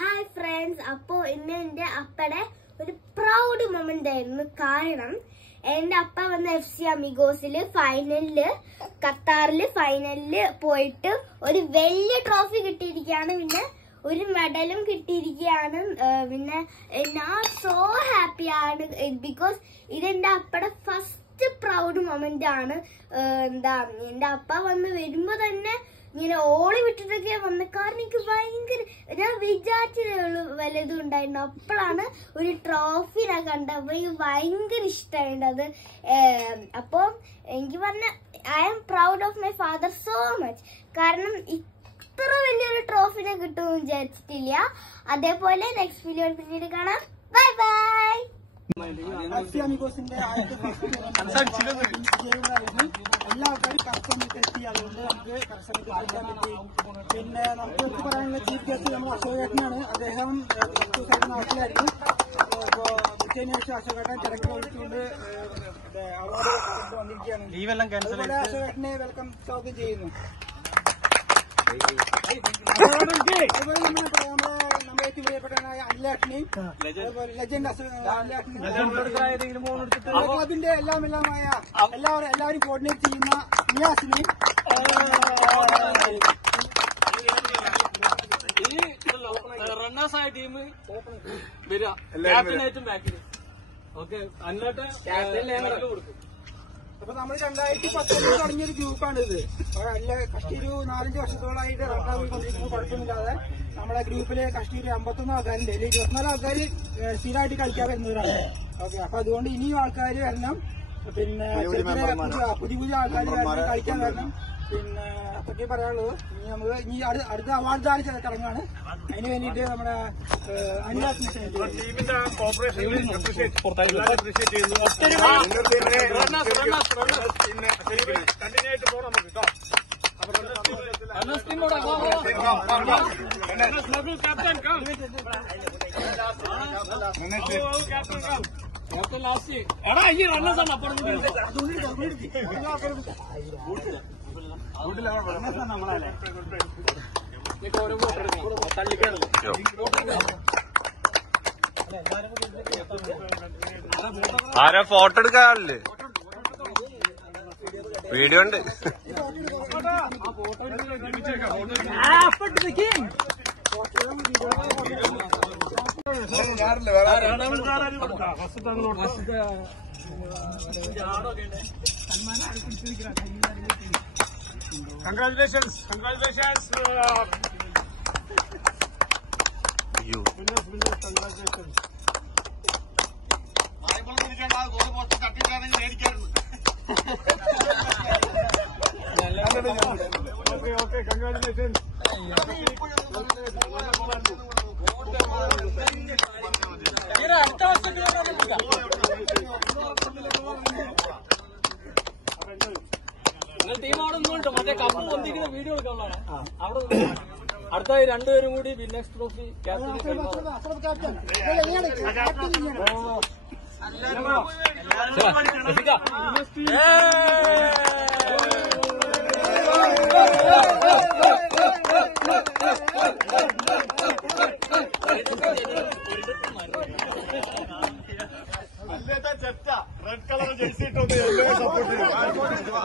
Hi friends, അപ്പോ ഇന്ന് എന്റെ അപ്പയുടെ ഒരു പ്രൗഡ് മൊമെന്റ് ആയിരുന്നു. കാരണം എന്റെ അപ്പ വന്ന FC അമിഗോസില് ഖത്താറില് ഫൈനലില് പോയിട്ട് ഒരു വലിയ ട്രോഫി കിട്ടിയിരിക്കുകയാണ്. പിന്നെ ഒരു മെഡലും കിട്ടിയിരിക്കുകയാണ്. പിന്നെ ഞാൻ സോ ഹാപ്പിയാണ് ബിക്കോസ് ഇതെന്റെ അപ്പയുടെ ഫസ്റ്റ് പ്രൗഡ് മൊമെന്റ് ആണ്. എന്റെ അപ്പ വന്ന് വരുമ്പോ തന്നെ ഇങ്ങനെ ഓളി വിട്ടിട്ടൊക്കെ വന്ന. കാരണം എനിക്ക് ഭയങ്കര, ഞാൻ വിചാരിച്ചതേ വല്ലതും ഉണ്ടായിരുന്നു. അപ്പോഴാണ് ഒരു ട്രോഫി ഞാൻ കണ്ടത്. അപ്പൊ എനിക്ക് ഭയങ്കര ഇഷ്ടമായിട്ടത്. അപ്പൊ എനിക്ക് പറഞ്ഞ I am proud of my father so much. കാരണം ഇത്ര വലിയൊരു ട്രോഫിനെ കിട്ടുമെന്ന് വിചാരിച്ചിട്ടില്ല. അതേപോലെ നെക്സ്റ്റ് വീഡിയോ പിന്നീട് കാണാം. Bye bye. എല്ലാ ആൾക്കാരും കറക്റ്റ് എത്തി. അതുകൊണ്ട് നമുക്ക് കർശനത്തിൽ കളിക്കാൻ പറ്റി. പിന്നെ നമുക്ക് എടുത്ത് പറയാനുള്ള ചീഫ് ഗസ്റ്റ് നമ്മുടെ അശോകേട്ടനാണ്. അദ്ദേഹം നാട്ടിലായിരുന്നു. ഇപ്പോ ഉച്ചതിന് ശേഷം അശോകേട്ടൻ തിരക്ക് ഒഴിച്ചുകൊണ്ട് അവാർഡ് വന്നിരിക്കുകയാണ്. അതുപോലെ അശോകേട്ടനെ വെൽക്കം സ്വാഗതം ചെയ്യുന്നു. അതുപോലെ നമ്മുടെ ഏറ്റവും പ്രിയപ്പെട്ടവനായ അനിലാഷ്ണി, ലെജൻഡ് ക്ലബിന്റെ എല്ലാമായ എല്ലാവരും കോർഡിനേറ്റ് ചെയ്യുന്ന നിയാസിനെയും റണ്ണേഴ്സായ ടീം വരിക. ക്യാപ്റ്റനായിട്ടും ബാക്കിലും ഓക്കെ അന്നോട്ട് കൊടുക്കും. അപ്പൊ നമ്മൾ 2010 തുടങ്ങിയൊരു ഗ്രൂപ്പാണ് ഇത്. കഷ്ടി ഒരു 4-5 വർഷത്തോളമായിട്ട് റണ്ണായിക്കൊണ്ടിരിക്കുന്നു. കുഴപ്പമില്ലാതെ നമ്മുടെ ഗ്രൂപ്പില് കഷ്ടി ഒരു 51 ആൾക്കാരുണ്ട്. 24 ആൾക്കാർ സ്ഥിരമായിട്ട് കളിക്കാൻ വരുന്നവരാണ്. ഓക്കെ, അപ്പൊ അതുകൊണ്ട് ഇനിയും ആൾക്കാർ വരണം. പിന്നെ പുതിയ ആൾക്കാർ വരണം, കളിക്കാൻ വരണം. പിന്നെ അതൊക്കെ പറയാനുള്ളത്. ഇനി അടുത്ത അവാർഡ് ദാന ചടങ്ങാണ്. അതിന് വേണ്ടിയിട്ട് നമ്മുടെ അനിലാസിനെ ടീമിന്റെ കോപ്പറേഷൻ കണ്ടിന്യൂ ആയിട്ട് പോകാം നമുക്ക് കേട്ടോ. ലാസ്റ്റ് എടാ ഈ റണ്ണേഴ്സാണ് അപ്പുറം ആരാ ഫോട്ടോ എടുക്കാറില്ലേ? വീഡിയോ ഉണ്ട്. Congratulations. Okay, congratulations. ടീം അവിടെ ഒന്നും മറ്റേ കപ്പ് പൊന്തിക്കുന്ന വീഡിയോ എടുക്കാനുള്ളതാണ്. അവിടെ അടുത്തായി രണ്ടുപേരും കൂടി winners trophy red colour jersey ഇട്ടോണ്ട് സപ്പോർട്ട് എടുത്തോ.